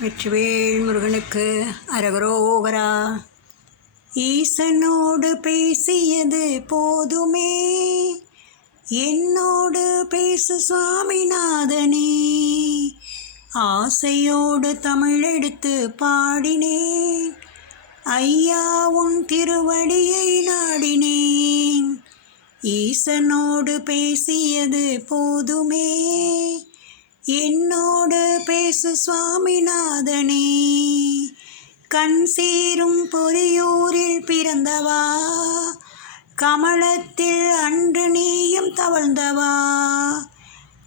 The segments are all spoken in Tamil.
வெற்றிவேல் முருகனுக்கு அரகரோகரா. ஈசனோடு பேசியது போதுமே. என்னோடு பேசு சுவாமிநாதனே. ஆசையோடு தமிழெடுத்து பாடினேன். ஐயா உன் திருவடியை நாடினேன். ஈசனோடு பேசியது போதுமே. என் பேசு சுவாமிநாதனே கண் சேரும் பொறியூரில் பிறந்தவா கமலத்தில் அன்று நீயும் தவழ்ந்தவா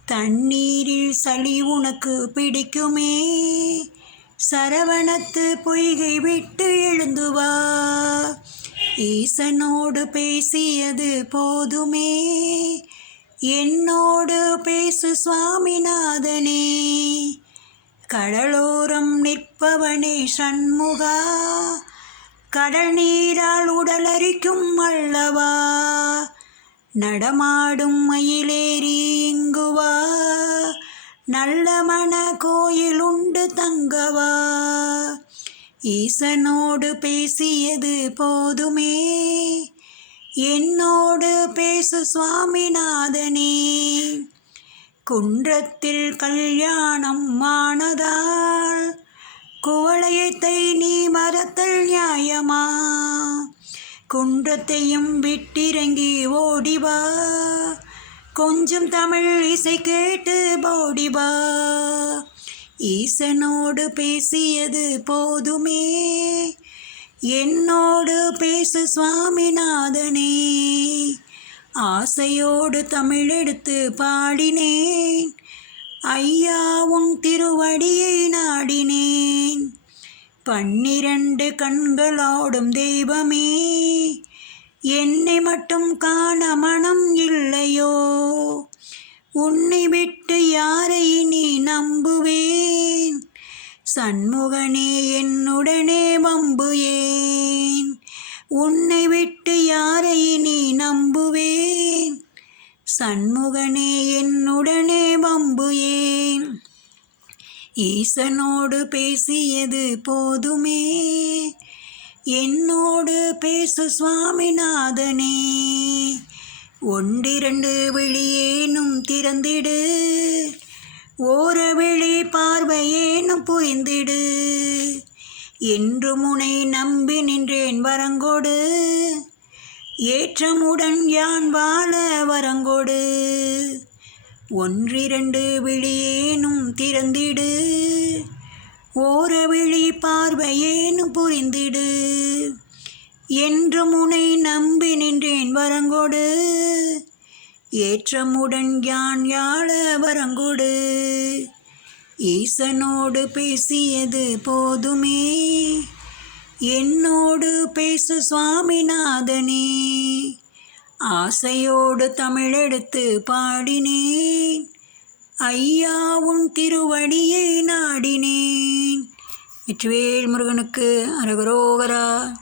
தண்ணீரில் சளி உனக்கு பிடிக்குமே சரவணத்து பொய்கை விட்டு எழுந்துவா ஈசனோடு பேசியது போதுமே என்னோடு பேசு சுவாமிநாதனே. கடலோரம் நிற்பவனே சண்முகா கடல் நீரால் உடலரிக்கும் அல்லவா நடமாடும் மயிலேறி இங்குவா நல்ல மன கோயில் உண்டு தங்கவா. ஈசனோடு பேசியது போதுமே என்னோடு பேசு சுவாமிநாதனே. குன்றத்தில் கல்யாணம் ஆனதால் குவளையத்தை நீ மரத்தல் நியாயமா? குன்றத்தையும் விட்டிறங்கி ஓடிவா கொஞ்சம் தமிழ் இசை கேட்டு போடிவா ஈசனோடு பேசியது போதுமே. என்னோடு பேசு சுவாமிநாதனே. ஆசையோடு தமிழெடுத்து பாடினேன். ஐயா உன் திருவடியை நாடினேன். பன்னிரண்டு கண்களோடும் தெய்வமே என்னை மட்டும் காண மனம் இல்லையோ? உன்னை விட்டு யாரை நீ நம்புவேன்? சண்முகனே என்னுடனே வம்பு ஏன் உன்னை விட்டு யாரை நீ நம்புவேன்? சண்முகனே என்னுடனே வம்பு ஏன் ஈசனோடு பேசியது போதுமே. என்னோடு பேசு சுவாமிநாதனே. ஒன்றிரண்டு விழியேனும் திறந்திடு. ஓரவிழி பார்வையேனும் புரிந்திடு. என்று முனை நம்பி நின்றேன் வரங்கொடு. ஏற்றமுடன் யான் வாழ வரங்கோடு. ஒன்றிரண்டு விழியேனும் திறந்திடு. ஓரவிழி பார்வையேனும் புரிந்திடு. என்று முனை நம்பி நின்றேன் வரங்கொடு. ஏற்றமுடன் யான் யாழ வரங்கொடு. ஈசனோடு பேசியது போதுமே. என்னோடு பேசு சுவாமிநாதனே. ஆசையோடு தமிழெடுத்து பாடினேன். ஐயா உன் திருவடியை நாடினேன். வெற்றிவேல் முருகனுக்கு அரகரோகரா.